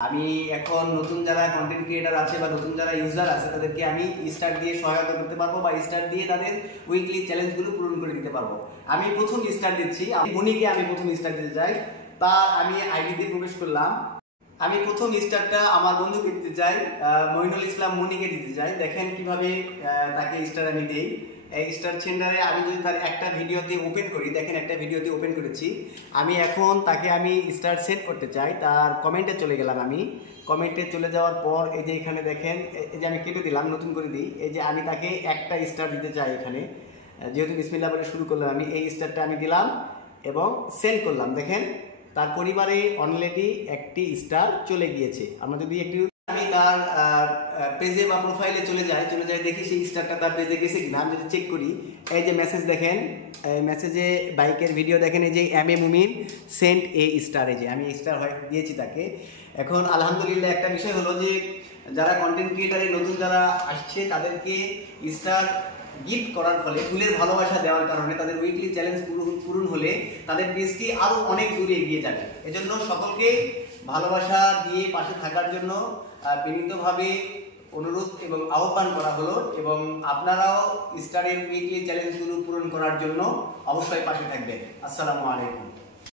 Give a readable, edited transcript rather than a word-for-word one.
আমি এখন নতুন যারা কন্টেন্ট ক্রিয়েটর আছে বা নতুন যারা ইউজার আছে তাদেরকে আমি স্টার দিয়ে সহায়তা করতে পারবো বা স্টার দিয়ে তাদের উইকলি চ্যালেঞ্জগুলো পূরণ করে দিতে পারবো। আমি প্রথম স্টার দিচ্ছি, মনিকে আমি প্রথম স্টার দিতে চাই। তা আমি আইডিতে প্রবেশ করলাম। আমি প্রথম স্টারটা আমার বন্ধুকে দিতে চাই, মইনুল ইসলাম মনিকে দিতে চাই। দেখেন কিভাবে তাকে স্টার আমি দিই। এই স্টার সেন্টারে আমি যদি তার একটা ভিডিওতে ওপেন করি, দেখেন একটা ভিডিওতে ওপেন করেছি। আমি এখন তাকে আমি স্টার সেট করতে চাই। তার কমেন্টে চলে গেলাম। আমি কমেন্টে চলে যাওয়ার পর এই যে এখানে দেখেন, এই যে আমি কেটে দিলাম, নতুন করে দিই। এই যে আমি তাকে একটা স্টার দিতে চাই। এখানে যেহেতু বিসমিল্লাহ বলে শুরু করলাম, আমি এই স্টারটা আমি দিলাম এবং সেন্ড করলাম। দেখেন তার পরিবারে অলরেডি একটি স্টার চলে গিয়েছে। আমরা যদি একটু আমি তার পেজে বা প্রোফাইলে চলে যাই দেখি সেই স্টারটা তার পেজে গেছে কিনা। আমি যদি চেক করি, এই যে মেসেজ দেখেন, এই মেসেজে বাইকের ভিডিও দেখেন, এই যে এম এ মুমিন সেন্ট এ স্টার, এই যে আমি স্টার হয়ে দিয়েছি তাকে। এখন আলহামদুলিল্লাহ একটা বিষয় হলো যে যারা কন্টেন্ট ক্রিয়েটারে নতুন যারা আসছে তাদেরকে স্টার গিফট করার ফলে, ফুলের ভালোবাসা দেওয়ার কারণে তাদের উইকলি চ্যালেঞ্জ পূরণ হলে তাদের পেজটি আরও অনেক দূরে এগিয়ে যাবে। এজন্য সকলকে ভালোবাসা দিয়ে পাশে থাকার জন্য বিনীতভাবে অনুরোধ এবং আহ্বান করা হলো। এবং আপনারাও স্টারের উইকলি চ্যালেঞ্জগুলো পূরণ করার জন্য অবশ্যই পাশে থাকবেন। আসসালামু আলাইকুম।